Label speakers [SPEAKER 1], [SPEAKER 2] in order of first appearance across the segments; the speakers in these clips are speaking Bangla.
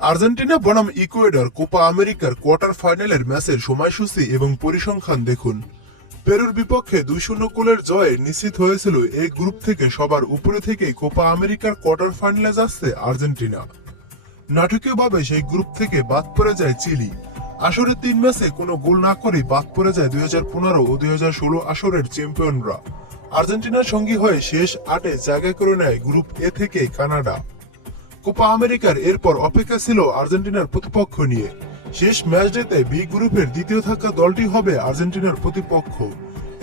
[SPEAKER 1] আর্জেন্টিনা বনাম ইকুয়েডর, কোপা আমেরিকার কোয়ার্টার ফাইনালের ম্যাচের সময়সূচি এবং পরিসংখ্যান দেখুন। পেরুর বিপক্ষে দুই শূন্য গোলের জয়ে নিশ্চিত হয়েছিল এই গ্রুপ থেকে সবার উপরে থেকে কোপা আমেরিকার কোয়ার্টার ফাইনালে যাচ্ছে আর্জেন্টিনা। নাটকীয়ভাবে সেই গ্রুপ থেকে বাদ পড়ে যায় চিলি। আসরের তিন ম্যাচে কোনো গোল না করে বাদ পড়ে যায় দুই হাজার পনেরো ও দুই হাজার ষোলো আসরের চ্যাম্পিয়নরা। আর্জেন্টিনার সঙ্গী হয়ে শেষ আটে জায়গা করে নেয় গ্রুপ এ থেকে কানাডা। কোপা আমেরিকার এরপর অপেক্ষা ছিল আর্জেন্টিনার প্রতিপক্ষ নিয়ে। শেষ ম্যাচ বি গ্রুপের দ্বিতীয় থাকা দলটি হবে আর্জেন্টিনার প্রতিপক্ষ।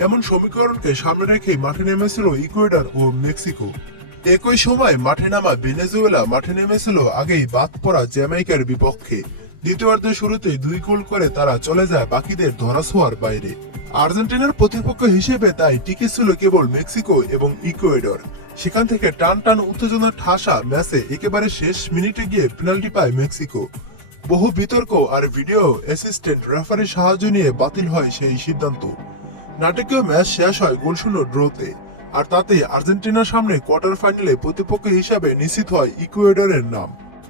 [SPEAKER 1] এমন সমীকরণকে সামনে রেখে মাঠে নেমেছিল ইকুয়েডর ও মেক্সিকো। একই সময় মাঠে নামা ভেনেজুয়েলা মাঠে নেমেছিল আগেই বাদ পড়া জ্যামাইকার বিপক্ষে। দ্বিতীয়ার্ধের শুরুতেই দুই গোল করে তারা চলে যায় বাকিদের ধরাছোঁয়ার বাইরে। আর্জেন্টিনার প্রতিপক্ষ হিসেবে তাই টিকে ছিল কেবল মেক্সিকো এবং ইকুয়েডর। সেখান থেকে টান টান উত্তেজনার ঠাসা ম্যাচে একেবারে শেষ মিনিটে গিয়ে পেনাল্টি পায় মেক্সিকো। বহু বিতর্ক আর ভিডিও অ্যাসিস্ট্যান্ট রেফারির সাহায্য নিয়ে বাতিল হয় সেই সিদ্ধান্ত। নাটকীয় ম্যাচ শেষ হয় গোলশূন্য ড্রতে, আর তাতে আর্জেন্টিনার সামনে কোয়ার্টার ফাইনালে প্রতিপক্ষ হিসাবে নিশ্চিত হয় ইকুয়েডরের নাম।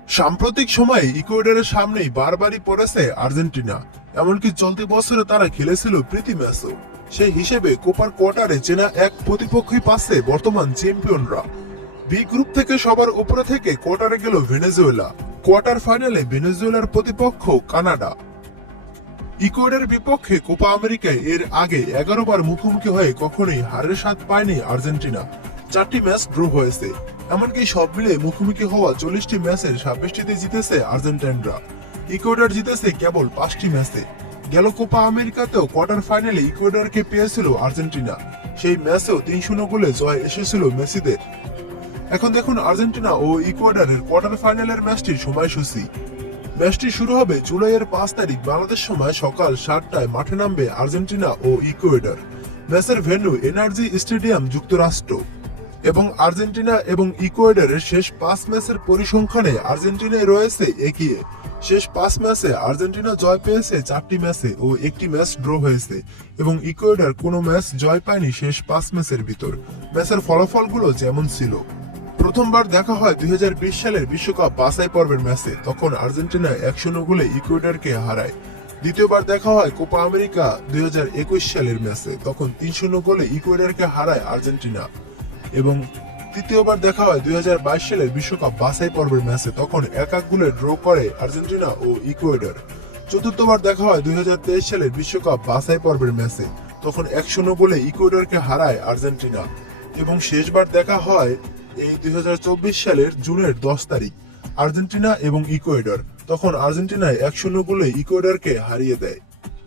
[SPEAKER 1] সাম্প্রতিক সময়ে ইকুয়েডরের সামনেই বারবারই পড়েছে আর্জেন্টিনা। এমনকি চলতি বছরে তারা খেলেছিল প্রীতি ম্যাচও। সেই হিসেবে কোপার কোয়ার্টারে চেনা এক প্রতিপক্ষই পাচ্ছে বর্তমান চ্যাম্পিয়নরা। বি গ্রুপ থেকে সবার উপরে থেকে কোয়ার্টারে গেল ভেনেজুয়েলা। কোয়ার্টার ফাইনালে ভেনেজুয়েলার প্রতিপক্ষ কানাডা। ইকুয়েডের বিপক্ষে কোপা আমেরিকায় এর আগে এগারো বার মুখোমুখি হয়ে কখনোই হারের স্বাদ পায়নি আর্জেন্টিনা। চারটি ম্যাচ ড্র হয়েছে। এমনকি সব মিলে মুখোমুখি হওয়া চল্লিশটি ম্যাচের ছাব্বিশটিতে জিতেছে আর্জেন্টাইনরা। ইকুয়েডর জিতেছে কেবল পাঁচটি ম্যাচে। গেল কোপা আমেরিকাতেও কোয়ার্টার ফাইনালে ইকুয়েডরকে পেয়েছিল আর্জেন্টিনা। সেই ম্যাচেও তিন শূন্য গোলে জয় এসেছিল মেসিদের। এখন দেখুন আর্জেন্টিনা ও ইকুয়েডরের কোয়ার্টার ফাইনালের ম্যাচটির সময়সূচি। ম্যাচটি শুরু হবে জুলাইয়ের পাঁচ তারিখ বাংলাদেশ সময় সকাল সাতটায় মাঠে নামবে আর্জেন্টিনা ও ইকুয়েডর। ম্যাচের ভেন্যু এনার্জি স্টেডিয়াম যুক্তরাষ্ট্র। এবং আর্জেন্টিনা এবং ইকুয়েডরের শেষ পাঁচ ম্যাচের পরিসংখ্যানে আর্জেন্টিনায় রয়েছে এগিয়ে। শেষ পাঁচ ম্যাচে আর্জেন্টিনা জয় পেয়েছে চারটি ম্যাচে ও একটি ম্যাচ ড্র হয়েছে এবং ইকুয়েডর কোনো ম্যাচ জয় পায়নি শেষ পাঁচ ম্যাচের ভিতর। ম্যাচের ফলাফলগুলো যেমন ছিল। প্রথমবার দেখা হয় দুই হাজার বিশ সালের বিশ্বকাপ বাছাই পর্বের ম্যাচে, তখন আর্জেন্টিনা এক শূন্য গোলে ইকুয়েডরকে হারায়। দ্বিতীয়বার দেখা হয় কোপা আমেরিকা দুই হাজার একুশ সালের ম্যাচে, তখন তিন শূন্য গোলে ইকুয়েডরকে হারায় আর্জেন্টিনা। এবং তৃতীয়বার দেখা হয় দুই হাজার বাইশ সালের বিশ্বকাপ বাছাই পর্বের ম্যাচে, তখন এক এক গোলে ড্র করে আর্জেন্টিনা ও ইকুয়েডর। চতুর্থবার দেখা হয় দু হাজার তেইশ সালের বিশ্বকাপ বাছাই পর্বের ম্যাচে, তখন এক শূন্য গোলে ইকুয়েডরকে হারায় আর্জেন্টিনা। এবং শেষবার দেখা হয় এই দুই হাজার চব্বিশ সালের জুনের দশ তারিখ, আর্জেন্টিনা এবং ইকুয়েডর। তখন আর্জেন্টিনায় এক শূন্য গোলে ইকুয়েডরকে হারিয়ে দেয়।